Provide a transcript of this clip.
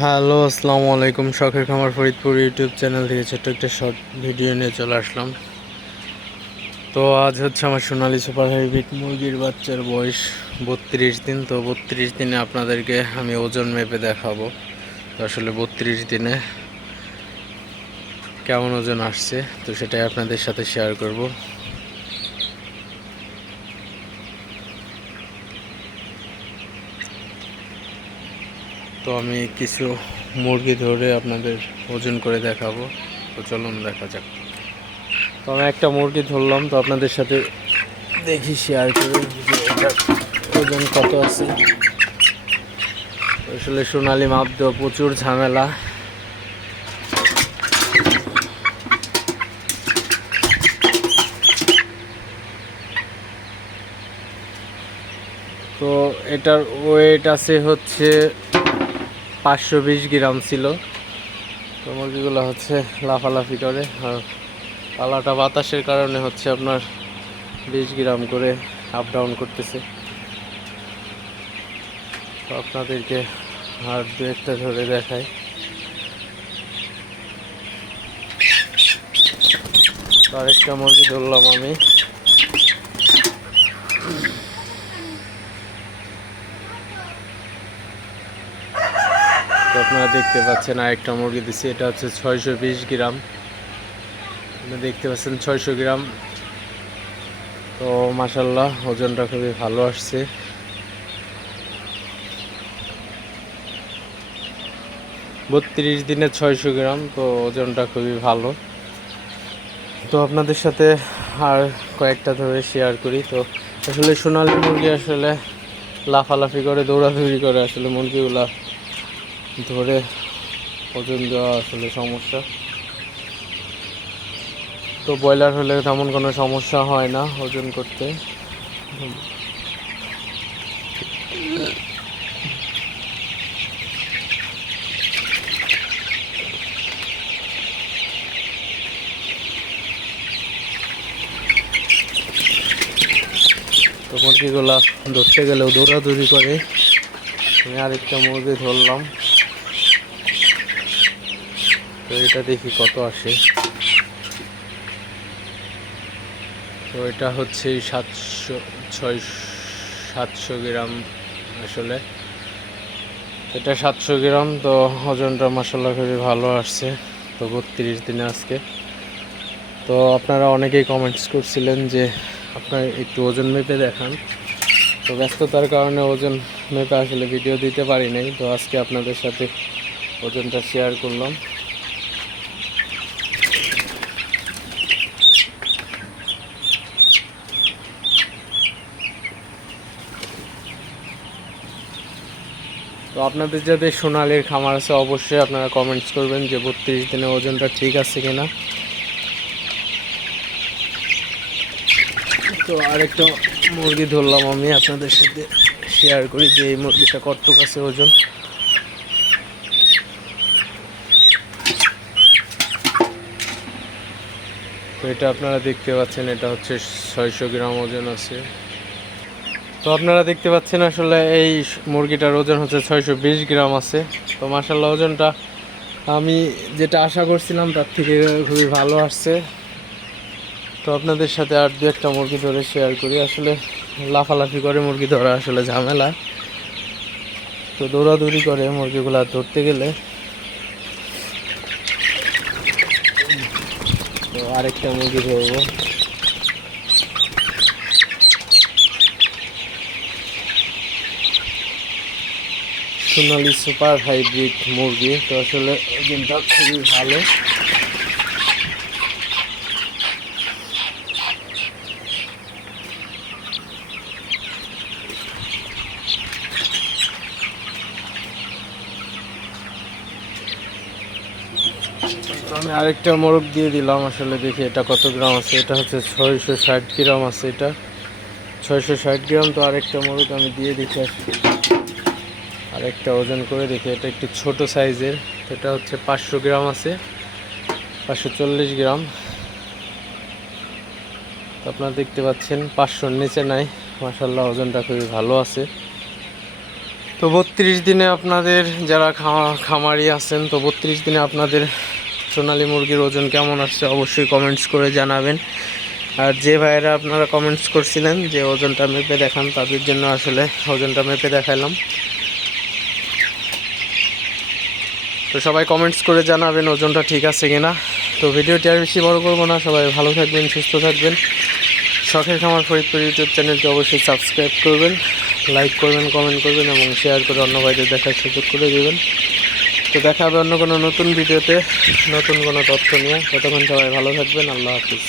Hello, আসসালামু আলাইকুম। শখের খামার ফরিদপুর ইউটিউব চ্যানেল থেকে ছোট্ট একটা শর্ট ভিডিও নিয়ে চলে আসলাম। তো আজ হচ্ছে আমার সোনালি সুপার হাইব্রিড মুরগির বাচ্চার বয়স বত্রিশ দিন। তো বত্রিশ দিনে আপনাদেরকে আমি ওজন মেপে দেখাবো। তো আসলে বত্রিশ দিনে কেমন ওজন আসছে, তো সেটাই আপনাদের সাথে শেয়ার করব। তো আমি কিছু মুরগি ধরে আপনাদের ওজন করে দেখাবো। তো চলুন দেখা যাক। তো আমি একটা মুরগি ধরলাম, তো আপনাদের সাথে দেখি শেয়ার করে যে ওজন কত আছে। আসলে সোনালি মাপ দেওয়া প্রচুর ঝামেলা। তো এটার ওয়েট আছে হচ্ছে পাঁচশো বিশ গ্রাম ছিল। তো মুরগিগুলো হচ্ছে লাফালাফি করে। আর পালাটা বাতাসের কারণে হচ্ছে আপনার বিশ গ্রাম করে আপ ডাউন করতেছে। তো আপনাদেরকে আর দু একটা ধরে দেখায় আরেকটা মুরগি ধরলাম আমি। তো আপনারা দেখতে পাচ্ছেন আরেকটা মুরগি দিছি, এটা হচ্ছে ছয়শো বিশ গ্রাম। আপনি দেখতে পাচ্ছেন ছয়শো গ্রাম। তো মাসাল্লাহ ওজনটা খুবই ভালো আসছে। বত্রিশ দিনে ছয়শো গ্রাম, তো ওজনটা খুবই ভালো। তো আপনাদের সাথে আর কয়েকটা ধরে শেয়ার করি। তো আসলে সোনালি মুরগি আসলে লাফালাফি করে, দৌড়াদৌড়ি করে আসলে মুরগিগুলা ধরে ওজন দেওয়া আসলে সমস্যা। তো ব্রয়লার হলে তেমন কোনো সমস্যা হয় না ওজন করতে। তো মুরগিগুলা ধরতে গেলেও দৌড়াদৌড়ি করে। আমি আরেকটা মুরগি ধরলাম। তো এটা দেখি কত আসে। তো এটা হচ্ছে সাতশো, ছয়, সাতশো গ্রাম আসলে। এটা সাতশো গ্রাম, তো ওজনটা মশলা খুবই ভালো আসছে, তো বত্রিশ দিনে আজকে। তো আপনারা অনেকেই কমেন্টস করছিলেন যে আপনার একটু ওজন মেপে দেখান। তো ব্যস্ততার কারণে ওজন মেপে আসলে ভিডিও দিতে পারি নাই, তো আজকে আপনাদের সাথে ওজনটা শেয়ার করলাম। তো আপনাদের যাদের সোনালির খামার আছে, অবশ্যই আপনারা কমেন্টস করবেন যে বত্রিশ দিনে ওজনটা ঠিক আছে কিনা। তো আরেকটা মুরগি ধরলাম আমি আপনাদের সাথে শেয়ার করি যে এই মুরগিটা কতটুকু আছে ওজন। তো এটা আপনারা দেখতে পাচ্ছেন, এটা হচ্ছে ছয়শো গ্রাম ওজন আছে। তো আপনারা দেখতে পাচ্ছেন আসলে এই মুরগিটার ওজন হচ্ছে ছয়শো বিশ গ্রাম আছে। তো মাসাল্লাহ ওজনটা আমি যেটা আশা করছিলাম তার থেকে খুবই ভালো আসছে। তো আপনাদের সাথে আর দু একটা মুরগি ধরে শেয়ার করি। আসলে লাফালাফি করে মুরগি ধরা আসলে ঝামেলা। তো দৌড়াদৌড়ি করে মুরগিগুলা ধরতে গেলে। তো আরেকটা মুরগি ধরবো। সোনালি সুপার হাইব্রিড মুরগি। তো আসলে ওজনটা খুবই ভালো। আমি আরেকটা মোরগ দিয়ে দিলাম, আসলে দেখি এটা কত গ্রাম আছে। এটা হচ্ছে ছয়শো ষাট গ্রাম আছে এটা। ছয়শো ষাট গ্রাম তো আরেকটা মোরগ আমি দিয়ে আসলে আরেকটা ওজন করে দেখি, এটা একটু ছোট সাইজের। এটা হচ্ছে পাঁচশো গ্রাম আছে, পাঁচশো চল্লিশ গ্রাম। আপনারা দেখতে পাচ্ছেন, পাঁচশোর নিচে নাই। মাসাল্লাহ ওজনটা খুবই ভালো আছে। তো বত্রিশ দিনে আপনাদের যারা খামারি আছেন, তো বত্রিশ দিনে আপনাদের সোনালী মুরগির ওজন কেমন আসছে অবশ্যই কমেন্টস করে জানাবেন। আর যে ভাইয়েরা আপনারা কমেন্টস করছিলেন যে ওজনটা মেপে দেখান, তাদের জন্য আসলে ওজনটা মেপে দেখাইলাম। তো সবাই কমেন্টস করে জানাবেন ওজনটা ঠিক আছে কিনা। তো ভিডিওটি আর বেশি বড় করব না, সবাই ভালো থাকবেন, সুস্থ থাকবেন। শখের খামার ফরিদপুর ইউটিউব চ্যানেলটি অবশ্যই সাবস্ক্রাইব করবেন লাইক করবেন কমেন্ট করবেন এবং শেয়ার করে অন্য ভাইদের দেখার সুযোগ করে দেবেন। তো দেখা হবে অন্য কোনো নতুন ভিডিওতে, নতুন কোনো তথ্য নিয়ে। ততক্ষণ সবাই ভালো থাকবেন, আল্লাহ হাফিজ।